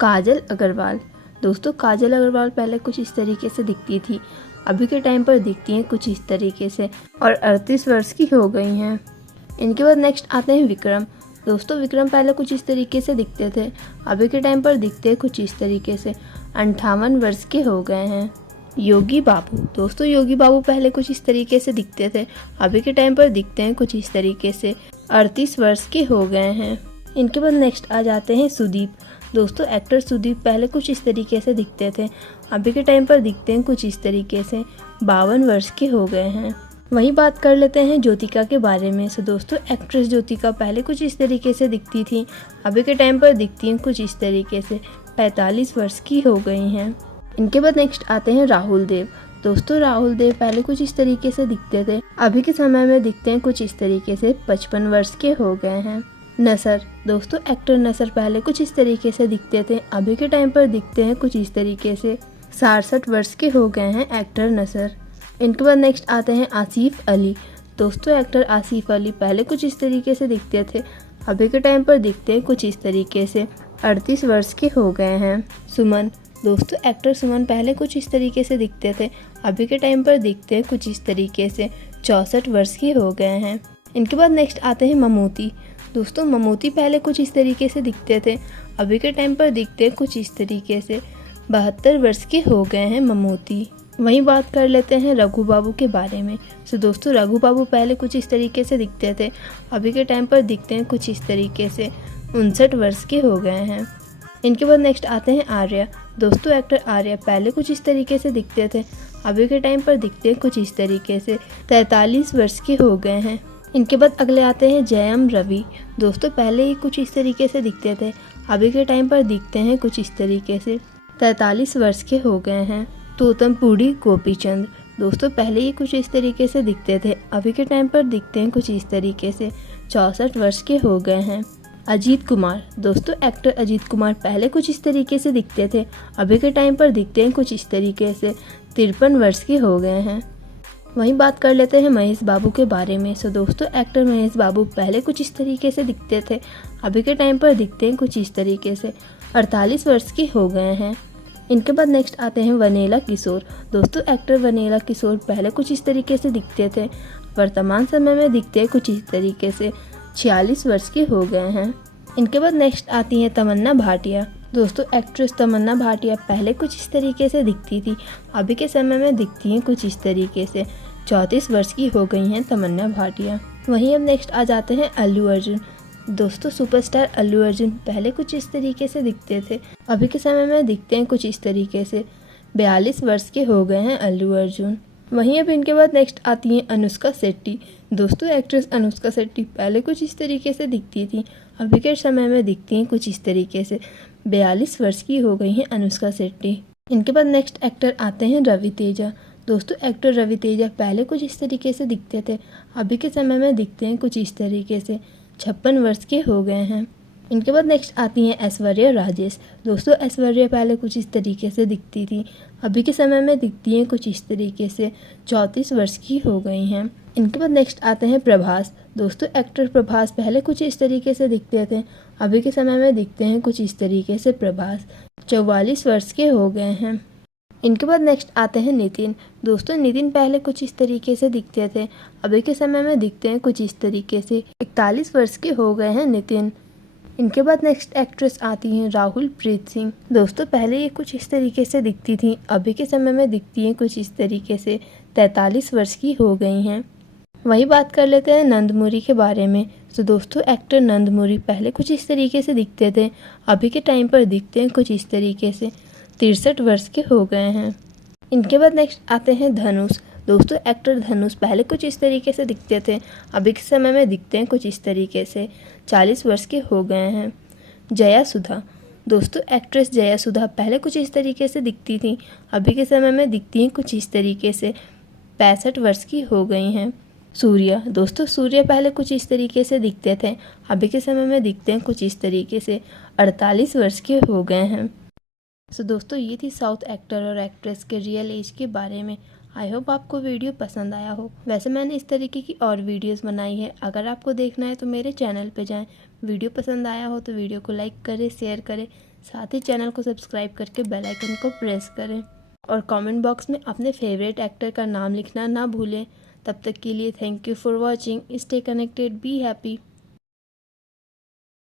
काजल अग्रवाल। दोस्तों काजल अग्रवाल पहले कुछ इस तरीके से दिखती थी, अभी के टाइम पर दिखती हैं कुछ इस तरीके से और 38 वर्ष की हो गई हैं। इनके बाद नेक्स्ट आते हैं विक्रम। दोस्तों विक्रम पहले कुछ इस तरीके से दिखते थे, अभी के टाइम पर दिखते हैं कुछ इस तरीके से, 58 वर्ष के हो गए हैं। योगी बाबू। दोस्तों योगी बाबू पहले कुछ इस तरीके से दिखते थे, अभी के टाइम पर दिखते हैं कुछ इस तरीके से, 38 वर्ष के हो गए हैं। इनके बाद नेक्स्ट आ जाते हैं सुदीप। दोस्तों एक्टर सुदीप पहले कुछ इस तरीके से दिखते थे, अभी के टाइम पर दिखते हैं कुछ इस तरीके से, 52 वर्ष के हो गए हैं। वहीं बात कर लेते हैं ज्योतिका के बारे में। सो दोस्तों एक्ट्रेस ज्योतिका पहले कुछ इस तरीके से दिखती थी, अभी के टाइम पर दिखती हैं कुछ इस तरीके से, 45 वर्ष की हो गई हैं। इनके बाद नेक्स्ट आते हैं राहुल देव। दोस्तों राहुल देव पहले कुछ इस तरीके से दिखते थे, अभी के समय में दिखते हैं कुछ इस तरीके से, 55 वर्ष के हो गए हैं। नसर। दोस्तों एक्टर नसर पहले कुछ इस तरीके से दिखते थे, अभी के टाइम पर दिखते हैं कुछ इस तरीके से, 67 वर्ष के हो गए हैं एक्टर नसर। इनके बाद नेक्स्ट आते हैं आसिफ अली। दोस्तों एक्टर आसिफ अली पहले कुछ इस तरीके से दिखते थे, अभी के टाइम पर दिखते हैं कुछ इस तरीके से, 38 वर्ष के हो गए हैं। सुमन। दोस्तों एक्टर सुमन पहले कुछ इस तरीके से दिखते थे, अभी के टाइम पर दिखते हैं कुछ इस तरीके से, 64 वर्ष के हो गए हैं। इनके बाद नेक्स्ट आते हैं ममूटी। दोस्तों ममूटी पहले कुछ इस तरीके से दिखते थे, अभी के टाइम पर दिखते हैं कुछ इस तरीके से, 72 वर्ष के हो गए हैं ममूटी। वहीं बात कर लेते हैं रघु बाबू के बारे में। सो दोस्तों रघु बाबू पहले कुछ इस तरीके से दिखते थे, अभी के टाइम पर दिखते हैं कुछ इस तरीके से, 59 वर्ष के हो गए हैं। इनके बाद नेक्स्ट आते हैं आर्या। दोस्तों एक्टर आर्या पहले कुछ इस तरीके से दिखते थे, अभी के टाइम पर दिखते हैं कुछ इस तरीके से, 43 वर्ष के हो गए हैं। इनके बाद अगले आते हैं जयम रवि। दोस्तों पहले ही कुछ इस तरीके से दिखते थे, अभी के टाइम पर दिखते हैं कुछ इस तरीके से, 43 वर्ष के हो गए हैं। तोतमपुरी गोपीचंद। दोस्तों पहले ही कुछ इस तरीके से दिखते थे, अभी के टाइम पर दिखते हैं कुछ इस तरीके से, 64 वर्ष के हो गए हैं। अजीत कुमार। दोस्तों एक्टर अजीत कुमार पहले कुछ इस तरीके से दिखते थे, अभी के टाइम पर दिखते हैं कुछ इस तरीके से, 53 वर्ष के हो गए हैं। वहीं बात कर लेते हैं महेश बाबू के बारे में। सो दोस्तों एक्टर महेश बाबू पहले कुछ इस तरीके से दिखते थे, अभी के टाइम पर दिखते हैं कुछ इस तरीके से, 48 वर्ष के हो गए हैं। इनके बाद नेक्स्ट आते हैं वनेला किशोर। दोस्तों एक्टर वनेला किशोर पहले कुछ इस तरीके से दिखते थे, वर्तमान समय में दिखते हैं कुछ इस तरीके से, 46 वर्ष के हो गए हैं। इनके बाद नेक्स्ट आती हैं तमन्ना भाटिया। दोस्तों एक्ट्रेस तमन्ना भाटिया पहले कुछ इस तरीके से दिखती थी, अभी के समय में दिखती हैं कुछ इस तरीके से, 34 वर्ष की हो गई हैं तमन्ना भाटिया। वहीं अब नेक्स्ट आ जाते हैं अल्लू अर्जुन। दोस्तों सुपरस्टार अल्लू अर्जुन पहले कुछ इस तरीके से दिखते थे, अभी के समय में दिखते हैं कुछ इस तरीके से, 42 वर्ष के हो गए हैं अल्लू अर्जुन। वहीं अब इनके बाद नेक्स्ट आती हैं अनुष्का शेट्टी। दोस्तों एक्ट्रेस अनुष्का शेट्टी पहले कुछ इस तरीके से दिखती थी, अभी के समय में दिखती हैं कुछ इस तरीके से, 42 वर्ष की हो गई हैं अनुष्का शेट्टी। इनके बाद नेक्स्ट एक्टर आते हैं रवि तेजा। दोस्तों एक्टर रवि तेजा पहले कुछ इस तरीके से दिखते थे, अभी के समय में दिखते हैं कुछ इस तरीके से, 56 वर्ष के हो गए हैं। इनके बाद नेक्स्ट आती हैं ऐश्वर्या राजेश। दोस्तों ऐश्वर्या पहले कुछ इस तरीके से दिखती थी, अभी के समय में दिखती हैं कुछ इस तरीके से, 34 वर्ष की हो गई हैं। इनके बाद नेक्स्ट आते हैं प्रभास। दोस्तों एक्टर प्रभास पहले कुछ इस तरीके से दिखते थे, अभी के समय में दिखते हैं कुछ इस तरीके से, प्रभास 44 वर्ष के हो गए हैं। इनके बाद नेक्स्ट आते हैं नितिन। दोस्तों नितिन पहले कुछ इस तरीके से दिखते थे, अभी के समय में दिखते हैं कुछ इस तरीके से, 41 वर्ष के हो गए हैं नितिन। इनके बाद नेक्स्ट एक्ट्रेस आती हैं राहुल प्रीत सिंह। दोस्तों पहले ये कुछ इस तरीके से दिखती थी, अभी के समय में दिखती हैं कुछ इस तरीके से, 43 वर्ष की हो गई हैं। वही बात कर लेते हैं नंदमुरी के बारे में। तो दोस्तों एक्टर नंदमुरी पहले कुछ इस तरीके से दिखते थे, अभी के टाइम पर दिखते हैं कुछ इस तरीके से, 63 वर्ष के हो गए हैं। इनके बाद नेक्स्ट आते हैं धनुष। दोस्तों एक्टर धनुष पहले कुछ इस तरीके से दिखते थे, अभी के समय में दिखते हैं कुछ इस तरीके से, 40 वर्ष के हो गए हैं। जया सुधा। दोस्तों एक्ट्रेस जया सुधा पहले कुछ इस तरीके से दिखती थी, अभी के समय में दिखती हैं कुछ इस तरीके से, 65 वर्ष की हो गई हैं। सूर्या। दोस्तों सूर्या पहले कुछ इस तरीके से दिखते थे, अभी के समय में दिखते हैं कुछ इस तरीके से, 48 वर्ष के हो गए हैं। सो दोस्तों ये थी साउथ एक्टर और एक्ट्रेस के रियल एज के बारे में। आई होप आपको वीडियो पसंद आया हो। वैसे मैंने इस तरीके की और वीडियोस बनाई है, अगर आपको देखना है तो मेरे चैनल पे जाएं। वीडियो पसंद आया हो तो वीडियो को लाइक करें, शेयर करें, साथ ही चैनल को सब्सक्राइब करके बेल आइकन को प्रेस करें और कमेंट बॉक्स में अपने फेवरेट एक्टर का नाम लिखना ना भूलें। तब तक के लिए thank you for watching. Stay connected, be happy.